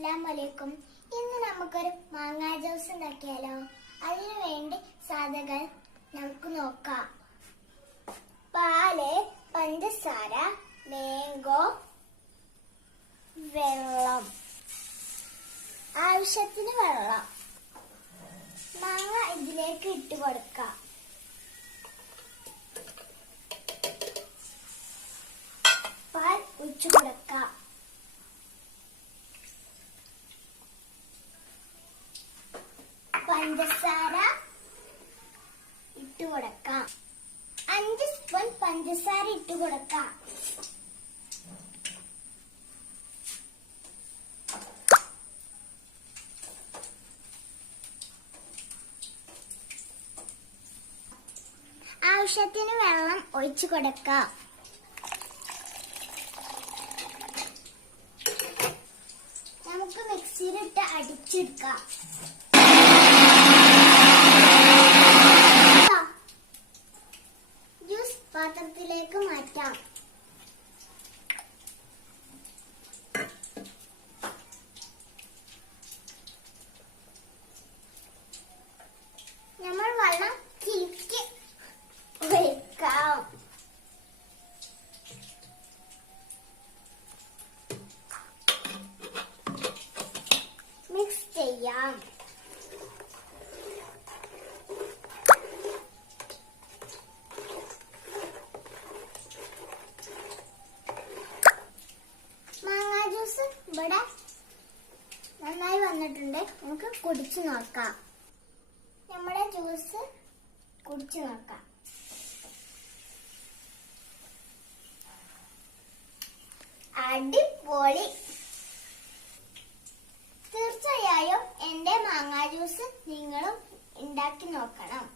അസ്സലാമലൈക്കും. ഇന്ന് നമുക്കൊരു മാങ്ങാ ജ്യൂസ് ഉണ്ടാക്കിയാലോ? അതിനു വേണ്ടി സാധനങ്ങൾ നമുക്ക് നോക്കാം. പാല്, പഞ്ചസാര, മാംഗോ, വെള്ളം, ആവശ്യത്തിന് വെള്ളം. മാങ്ങ ഇതിലേക്ക് ഇട്ട് കൊടുക്കാം. പാൽ ഒഴിച്ചു കൊടുക്കാം. പഞ്ചസാര ഇട്ട് കൊടുക്കാം. 5 സ്പൂൺ പഞ്ചസാര ഇട്ട് കൊടുക്കാം. ആവശ്യത്തിന് വെള്ളം ഒഴിച്ചു കൊടുക്കാം. നമുക്ക് മിക്സിയിലിട്ട് അടിച്ചെടുക്കാം. ജ്യൂസ് പാത്രത്തിലേക്ക് മാറ്റാം. നമ്മൾ വെള്ളം ചിലിക്ക് ഒഴിക്കാം. മിക്സ് ചെയ്യാം. മാങ്ങാ ജ്യൂസ് ഇവിടെ നന്നായി വന്നിട്ടുണ്ട്. നമുക്ക് കുടിച്ചു നോക്കാം. നമ്മുടെ ജ്യൂസ് കുടിച്ചു നോക്കാം. അടിപൊളി! തീർച്ചയായും എന്റെ മാങ്ങാ ജ്യൂസ് നിങ്ങളും ഉണ്ടാക്കി നോക്കണം.